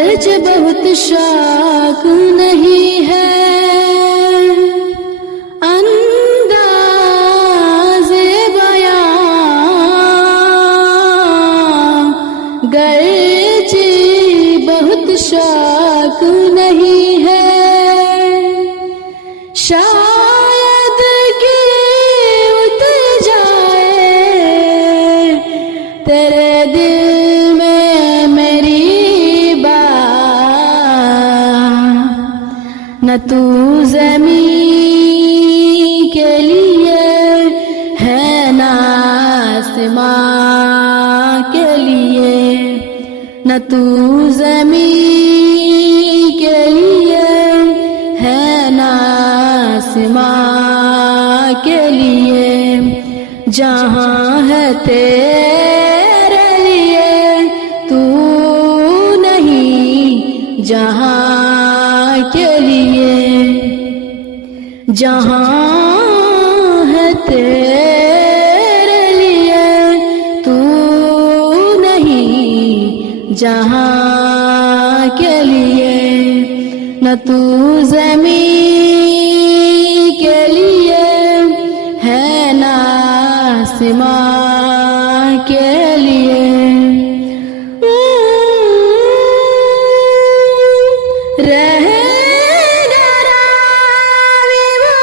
गर्ज बहुत शौक नहीं है अंदाज़े बयां, गर्ज बहुत शौक नहीं है शायद कि उतर जाए तेरे दिल में मेरी बात। न तू ज़मीं के लिए है न आसमां के लिए, न तू ज़मीं के लिए है न आसमां के लिए। जहाँ है तेरे लिए तू नहीं जहाँ के लिए, जहाँ है तेरे लिए तू नहीं जहाँ के लिए। न तू ज़मीं के लिए है न आसमां के लिए। रहेगा रावी वो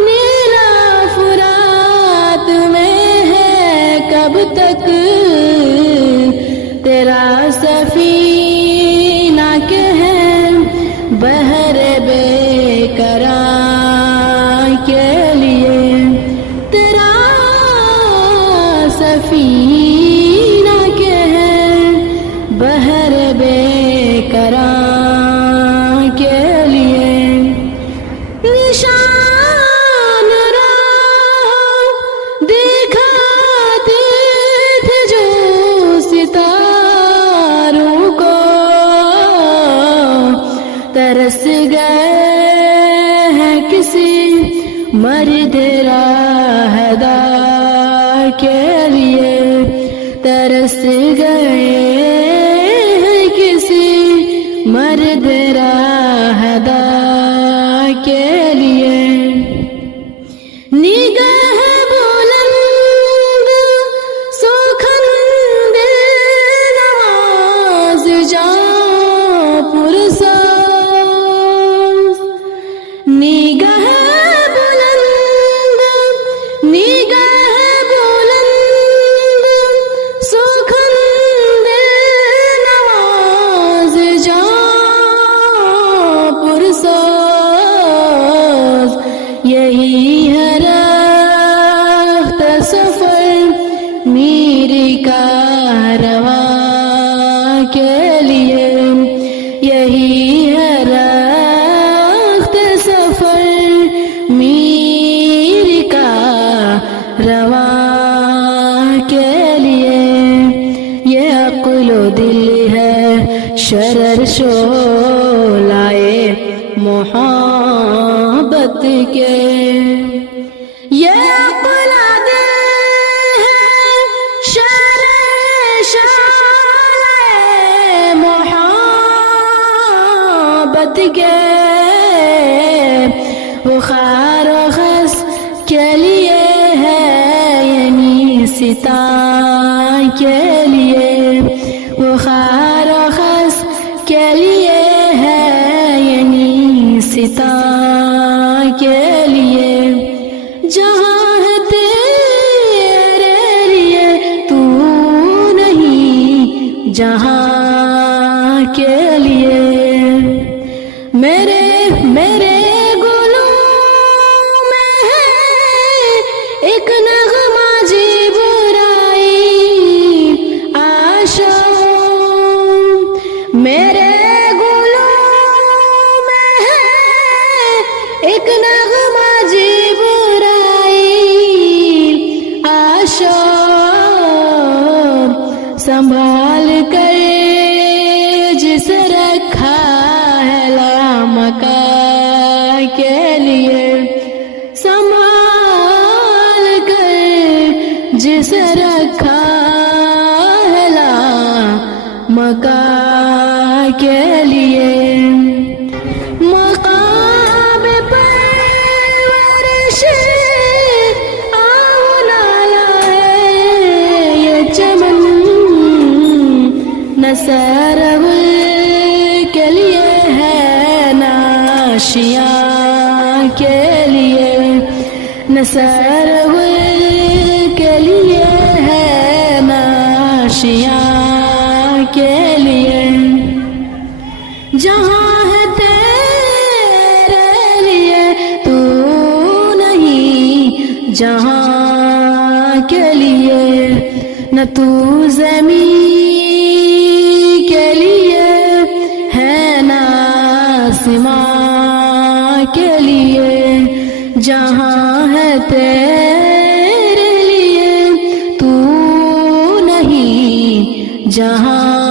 नीला फुरात में है कब तक तेरा सफीना के है बहर बेकरार के लिए। तेरा सफीना के है बहर बेकरार के लिए। निशान राह दिखाते थे जो सितारों को, तरस गए हैं किसी मर्द राहदार के लिए। तरस गए हैं किसी मर्द राहदार के लिए। निगाह बुलंद सुखन दिल नवाज़ जां पुरसाज़। निगाह बुलंद सुखन दिल नवाज़ जां पुरसाज़। यही है राह सफ़र मेरी कारवां के लिए। यही है राह सफ़र मेरी कारवां के लिए। ये अक़्ल दिल है शरर शोलाए मोहब्बत के। ये अक़्ल दिल है शरर शोलाए मोहब्बत के। वो खार व खस के लिए है यानी सिता के लिए। वो खार व खस के लिए है यानी सिता के लिए। जहाँ है तेरे लिए तू नहीं जहाँ के लिए। मेरे मेरे गुलों में है एक नग़मा जी बुराई आशा। मेरे गुलों में है एक नग़मा जी बुराई आशा। संभाल कर जिसे रखा है लामका के लिए। संभाल कर जिसे रखा है लामका के लिए मकाम परवरिश आउलाया है ये चमन न सरहुल के लिए है नाशियाँ के लिए न सरहुल के लिए है नाशियाँ के लिए जहाँ है तेरे लिए तू नहीं जहाँ के लिए न तू ज़मीं के लिए है ना आसमां के लिए जहाँ है तेरे लिए तू नहीं जहाँ